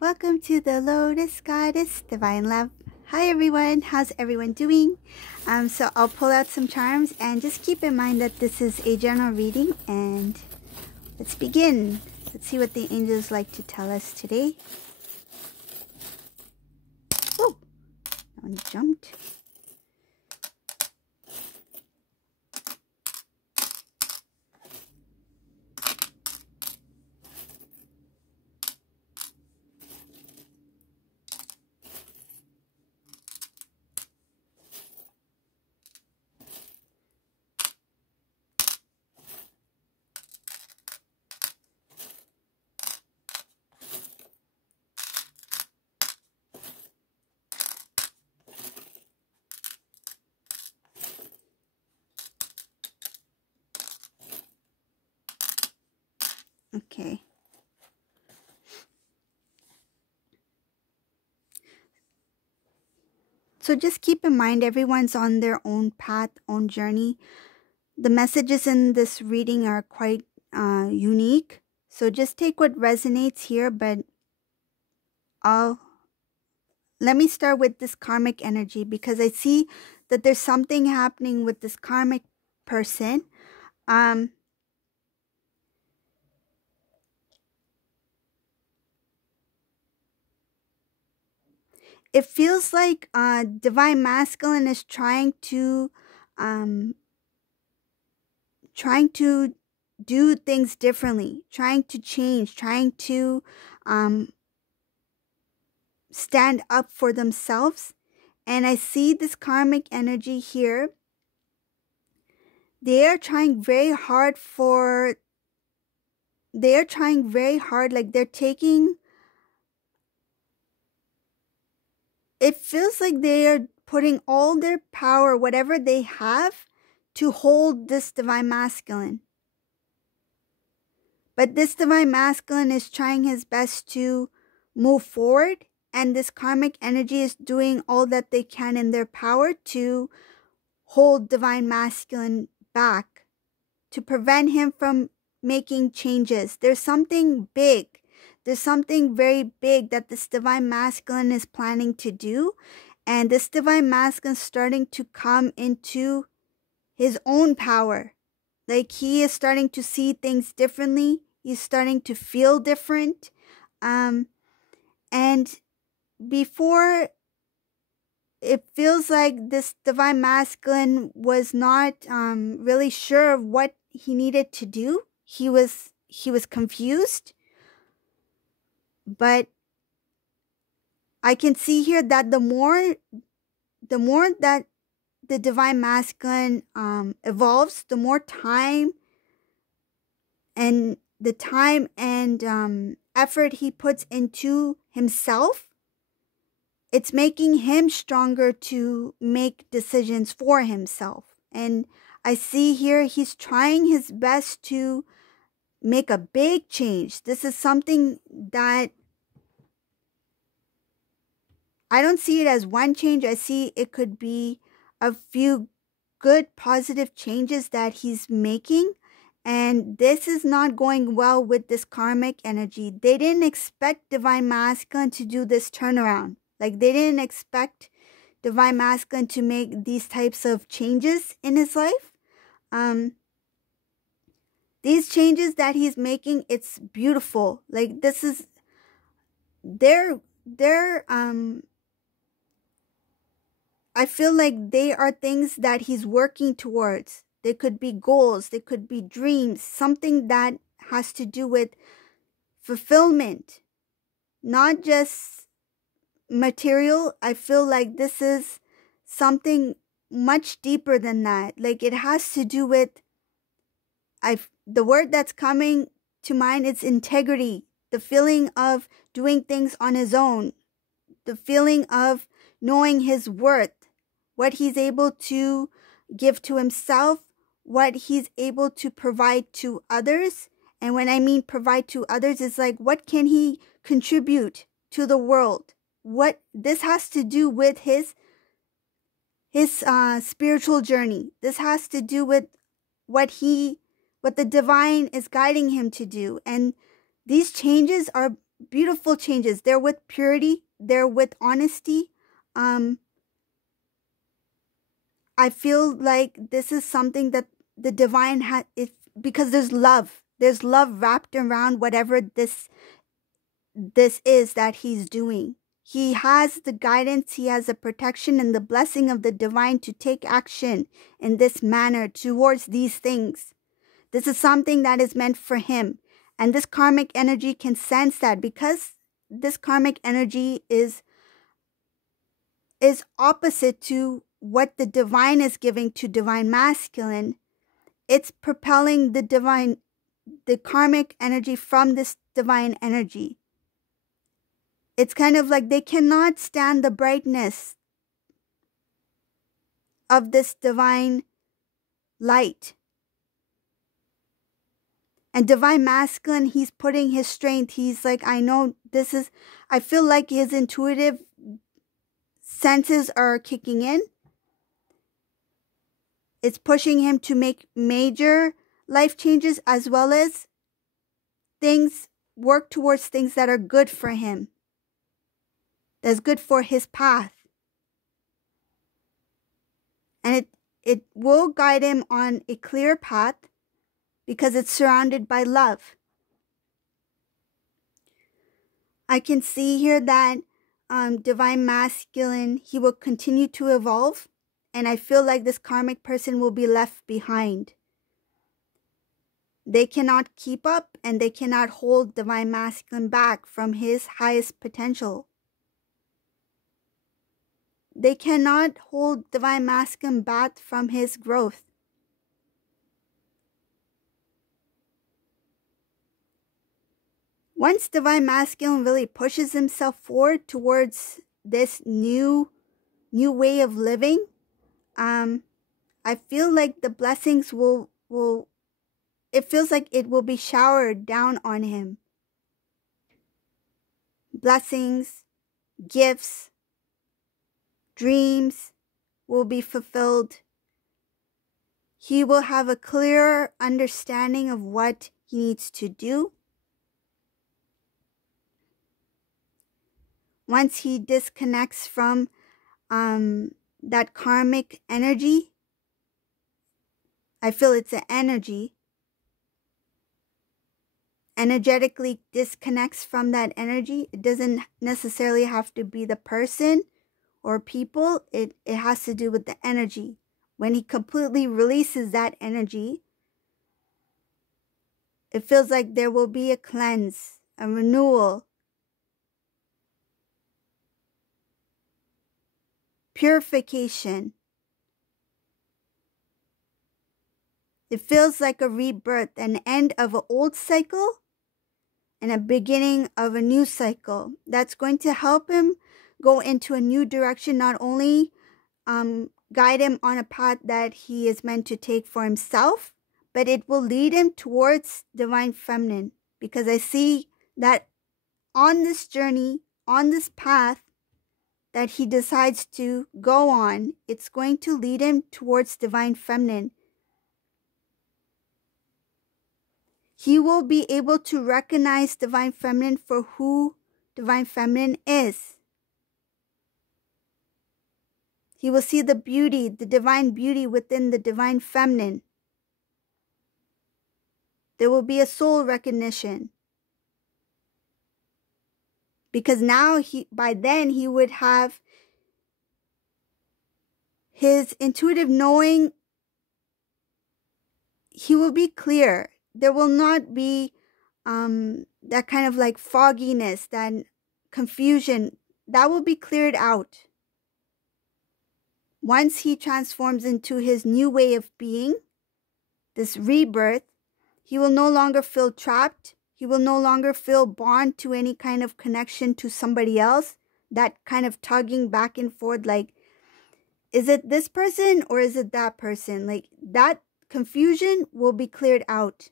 Welcome to the Lotus Goddess Divine Love. Hi everyone, how's everyone doing? So I'll pull out some charms and just keep in mind that this is a general reading, and let's begin. Let's see what the angels like to tell us today. Oh, that one jumped. Okay. So just keep in mind everyone's on their own path, own journey. The messages in this reading are quite unique. So just take what resonates here, but let me start with this karmic energy, because I see that there's something happening with this karmic person. It feels like Divine Masculine is trying to do things differently, trying to change, trying to stand up for themselves. And I see this karmic energy here. They are trying very hard, like they're taking, it feels like they are putting all their power, whatever they have, to hold this Divine Masculine. But this Divine Masculine is trying his best to move forward, and this karmic energy is doing all that they can in their power to hold Divine Masculine back, to prevent him from making changes. There's something big. There's something very big that this Divine Masculine is planning to do. And this Divine Masculine is starting to come into his own power. Like he is starting to see things differently. He's starting to feel different. And before, it feels like this Divine Masculine was not really sure of what he needed to do. He was confused. But I can see here that the more that the Divine Masculine evolves, the more time and effort he puts into himself, it's making him stronger to make decisions for himself. And I see here he's trying his best to make a big change. This is something that I don't see it as one change. I see it could be a few good positive changes that he's making. And this is not going well with this karmic energy. They didn't expect Divine Masculine to do this turnaround. Like they didn't expect Divine Masculine to make these types of changes in his life. These changes that he's making, it's beautiful. Like this is, I feel like they are things that he's working towards. They could be goals. They could be dreams. Something that has to do with fulfillment. Not just material. I feel like this is something much deeper than that. Like it has to do with, the word that's coming to mind is integrity. The feeling of doing things on his own. The feeling of knowing his worth. What he's able to give to himself, what he's able to provide to others. And when I mean provide to others, it's like, what can he contribute to the world? What this has to do with his spiritual journey. This has to do with what the divine is guiding him to do. And these changes are beautiful changes. They're with purity. They're with honesty. I feel like this is something that the divine has, because there's love. There's love wrapped around whatever this is that he's doing. He has the guidance, he has the protection and the blessing of the divine to take action in this manner towards these things. This is something that is meant for him. And this karmic energy can sense that, because this karmic energy is opposite to what the divine is giving to divine masculine. It's propelling the karmic energy from this divine energy. It's kind of like they cannot stand the brightness of this divine light. And divine masculine, he's putting his strength. He's like, I feel like his intuitive senses are kicking in. It's pushing him to make major life changes, as well as work towards things that are good for him. That's good for his path. And it will guide him on a clear path, because it's surrounded by love. I can see here that divine masculine, he will continue to evolve. And I feel like this karmic person will be left behind. They cannot keep up, and they cannot hold divine masculine back from his highest potential. They cannot hold divine masculine back from his growth. Once divine masculine really pushes himself forward towards this new way of living, I feel like the blessings it feels like it will be showered down on him. Blessings, gifts, dreams will be fulfilled. He will have a clearer understanding of what he needs to do. Once he disconnects from that karmic energy, I feel it's an energy, energetically disconnects from that energy. It doesn't necessarily have to be the person or people. It has to do with the energy. When he completely releases that energy, it feels like there will be a cleanse, a renewal, purification. It feels like a rebirth, an end of an old cycle and a beginning of a new cycle that's going to help him go into a new direction, not only guide him on a path that he is meant to take for himself, but it will lead him towards divine feminine. Because I see that on this journey, on this path that he decides to go on, it's going to lead him towards divine feminine. He will be able to recognize divine feminine for who divine feminine is. He will see the beauty, the divine beauty within the divine feminine. There will be a soul recognition. Because now by then he would have his intuitive knowing. He will be clear. There will not be that kind of like fogginess, that confusion. That will be cleared out. Once he transforms into his new way of being, this rebirth, he will no longer feel trapped. He will no longer feel bound to any kind of connection to somebody else. That kind of tugging back and forth, like, is it this person or is it that person? Like, that confusion will be cleared out.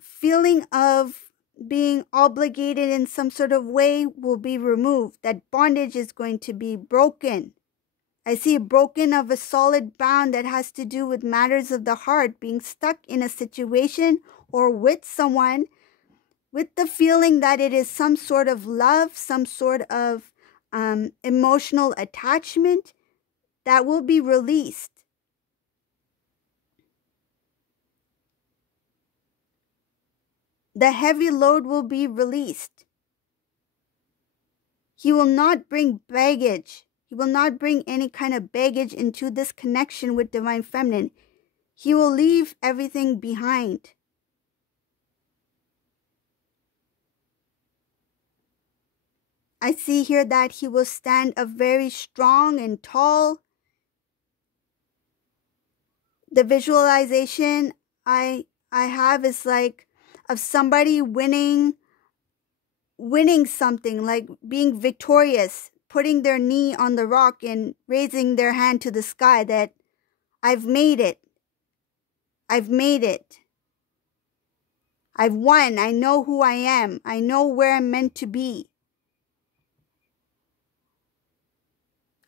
Feeling of being obligated in some sort of way will be removed. That bondage is going to be broken. I see broken of a solid bound that has to do with matters of the heart, being stuck in a situation or with someone with the feeling that it is some sort of love, some sort of emotional attachment that will be released. The heavy load will be released. He will not bring baggage. He will not bring any kind of baggage into this connection with Divine Feminine. He will leave everything behind. I see here that he will stand up very strong and tall. The visualization I have is like of somebody winning something, like being victorious, putting their knee on the rock and raising their hand to the sky, that I've made it. I've made it. I've won. I know who I am. I know where I'm meant to be.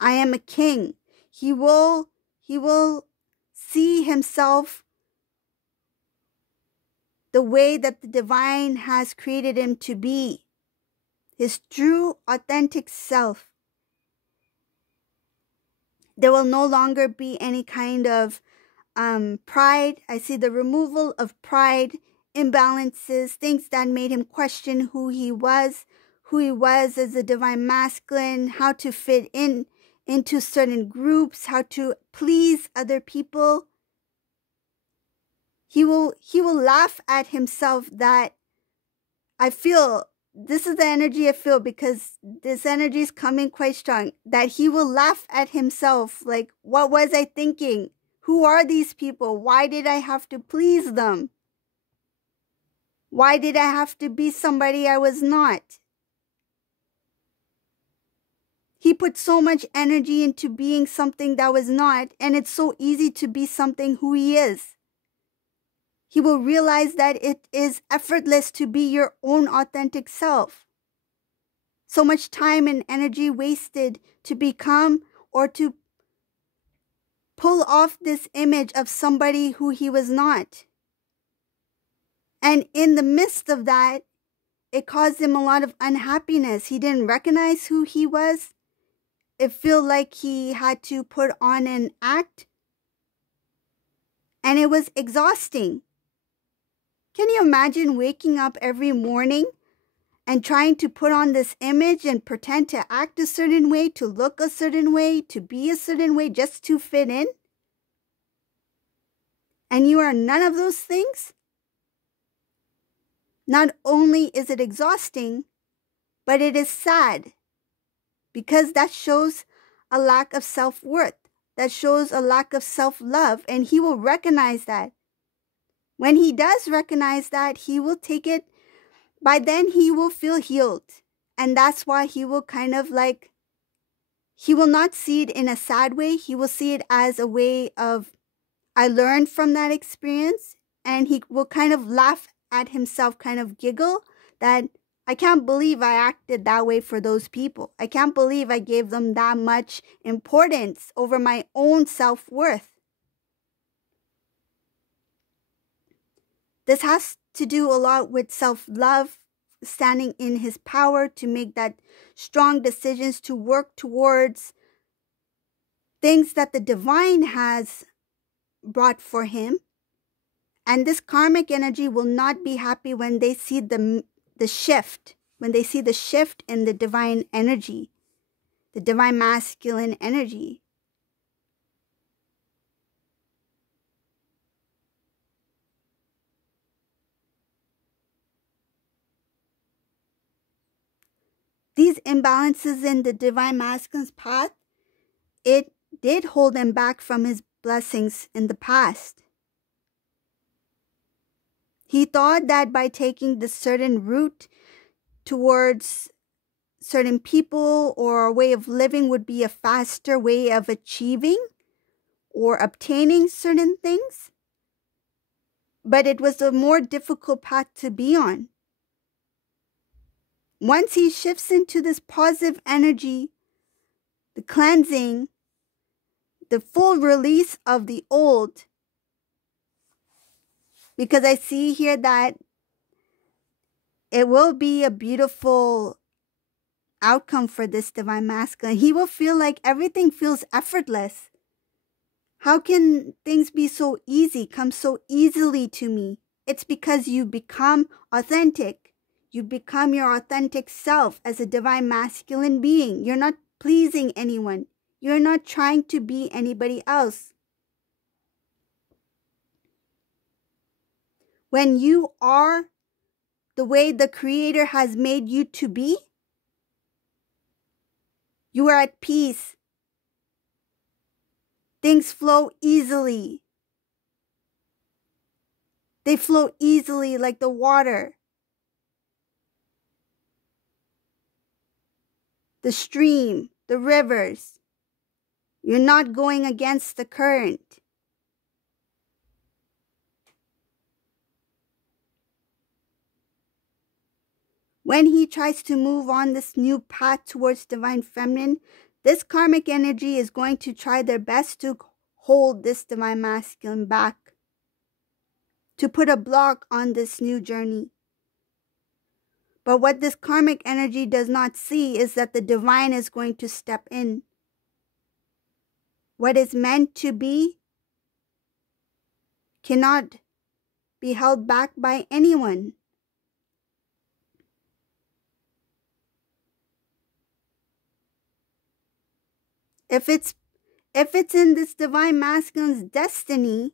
I am a king. He will see himself the way that the divine has created him to be. His true, authentic self. There will no longer be any kind of pride. I see the removal of pride, imbalances, things that made him question who he was as a divine masculine, how to fit into certain groups, how to please other people. He will laugh at himself. That I feel, this is the energy I feel, because this energy is coming quite strong, that he will laugh at himself. Like, what was I thinking? Who are these people? Why did I have to please them? Why did I have to be somebody I was not? He put so much energy into being something that was not, and it's so easy to be something who he is. He will realize that it is effortless to be your own authentic self. So much time and energy wasted to become or to pull off this image of somebody who he was not. And in the midst of that, it caused him a lot of unhappiness. He didn't recognize who he was. It felt like he had to put on an act. And it was exhausting. Can you imagine waking up every morning and trying to put on this image and pretend to act a certain way, to look a certain way, to be a certain way, just to fit in? And you are none of those things? Not only is it exhausting, but it is sad, because that shows a lack of self-worth. That shows a lack of self-love, and he will recognize that. When he does recognize that, he will take it. By then, he will feel healed. And that's why he will kind of like, he will not see it in a sad way. He will see it as a way of, I learned from that experience. And he will kind of laugh at himself, kind of giggle, that I can't believe I acted that way for those people. I can't believe I gave them that much importance over my own self-worth. This has to do a lot with self-love, standing in his power to make that strong decisions, to work towards things that the divine has brought for him. And this karmic energy will not be happy when they see the shift, when they see the shift in the divine energy, the divine masculine energy. These imbalances in the divine masculine's path, it did hold him back from his blessings in the past. He thought that by taking this certain route towards certain people or a way of living would be a faster way of achieving or obtaining certain things. But it was a more difficult path to be on. Once he shifts into this positive energy, the cleansing, the full release of the old, because I see here that it will be a beautiful outcome for this divine masculine. He will feel like everything feels effortless. How can things be so easy, come so easily to me? It's because you become authentic. You become your authentic self as a divine masculine being. You're not pleasing anyone. You're not trying to be anybody else. When you are the way the Creator has made you to be, you are at peace. Things flow easily. They flow easily like the water, the stream, the rivers. You're not going against the current. When he tries to move on this new path towards divine feminine, this karmic energy is going to try their best to hold this divine masculine back, to put a block on this new journey. But what this karmic energy does not see is that the divine is going to step in. What is meant to be cannot be held back by anyone. If it's in this divine masculine's destiny,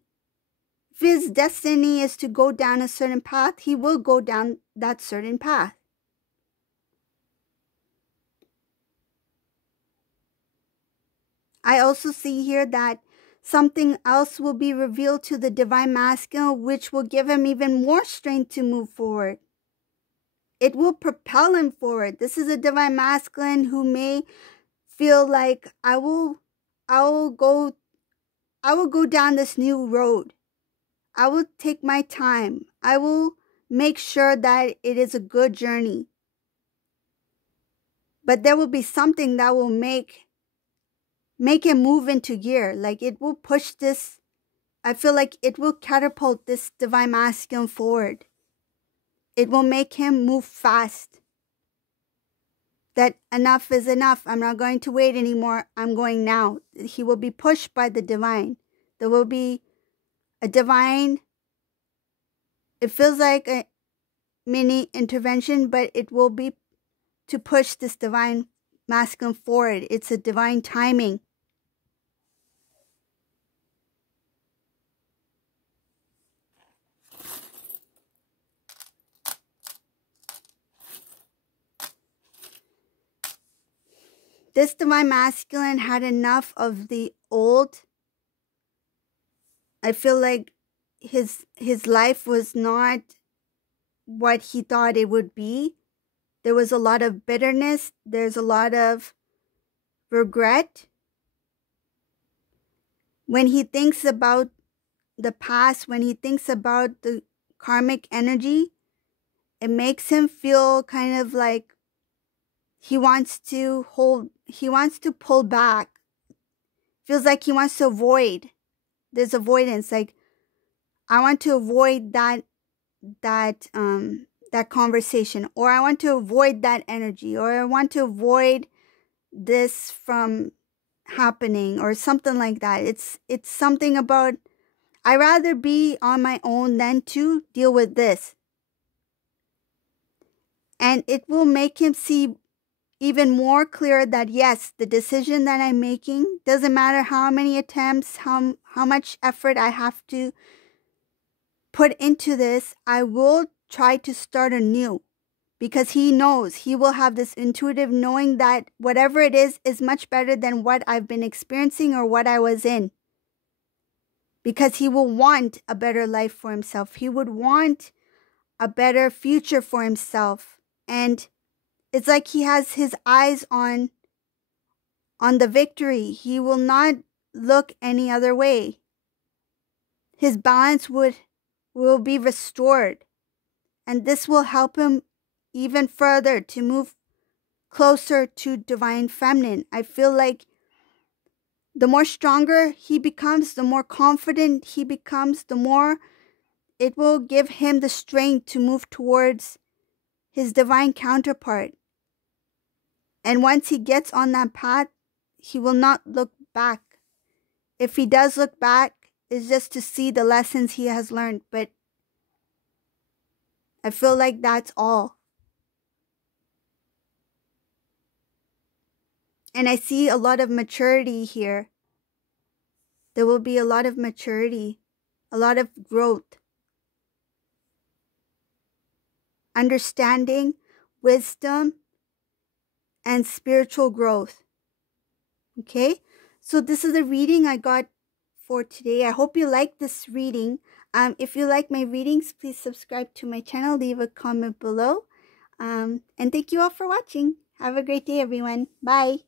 if his destiny is to go down a certain path, he will go down that certain path. I also see here that something else will be revealed to the divine masculine, which will give him even more strength to move forward. It will propel him forward. This is a divine masculine who may feel like I will go down this new road. I will take my time. I will make sure that it is a good journey. But there will be something that will make him move into gear. Like it will push this. I feel like it will catapult this divine masculine forward. It will make him move fast. That enough is enough. I'm not going to wait anymore. I'm going now. He will be pushed by the divine. There will be a divine. It feels like a mini intervention, but it will be to push this divine masculine forward. It's a divine timing. This divine masculine had enough of the old. I feel like his life was not what he thought it would be. There was a lot of bitterness. There's a lot of regret. When he thinks about the past, when he thinks about the karmic energy, it makes him feel kind of like he wants to pull back. Feels like he wants to avoid. There's avoidance. Like, I want to avoid that conversation, or I want to avoid that energy, or I want to avoid this from happening, or something like that. It's something about, I'd rather be on my own than to deal with this. And it will make him see even more clear that yes, the decision that I'm making, doesn't matter how many attempts, how much effort I have to put into this, I will try to start anew, because he knows, he will have this intuitive knowing that whatever it is much better than what I've been experiencing or what I was in. Because he will want a better life for himself. He would want a better future for himself. And it's like he has his eyes on the victory. He will not look any other way. His balance will be restored. And this will help him even further to move closer to divine feminine. I feel like the more stronger he becomes, the more confident he becomes, the more it will give him the strength to move towards his divine counterpart. And once he gets on that path, he will not look back. If he does look back, it's just to see the lessons he has learned. But I feel like that's all. And I see a lot of maturity here. There will be a lot of maturity, a lot of growth, understanding, wisdom, and spiritual growth. Okay, so this is the reading I got for today. I hope you like this reading. If you like my readings, please subscribe to my channel, leave a comment below. And thank you all for watching. Have a great day, everyone. Bye.